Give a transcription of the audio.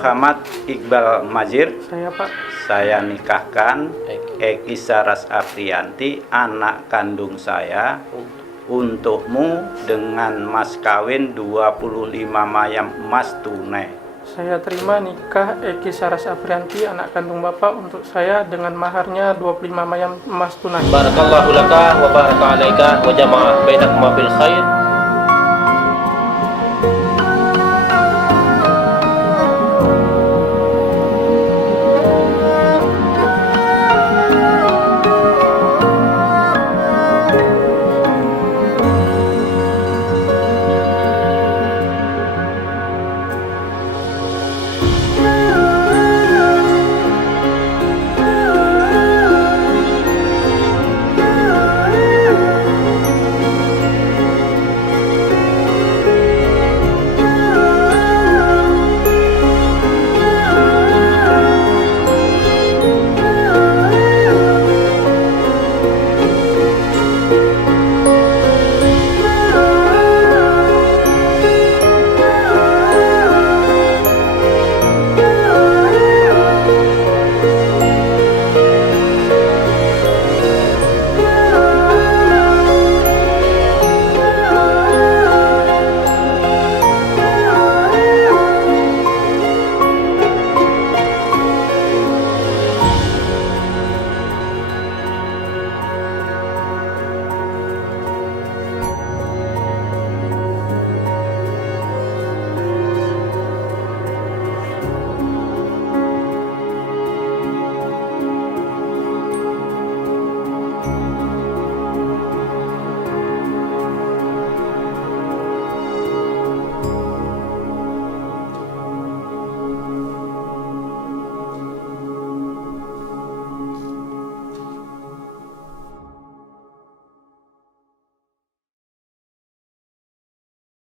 Muhammad Iqbal Majir. Saya Pak. Saya nikahkan Eki Saras Aprianti, anak kandung saya, untukmu dengan mas kawin 25 mayam emas tunai. Saya terima nikah Eki Saras Aprianti, anak kandung Bapak, untuk saya dengan maharnya 25 mayam emas tunai. Barakallahu laka wa baraka alaika wa jama'a bainakuma bil khair.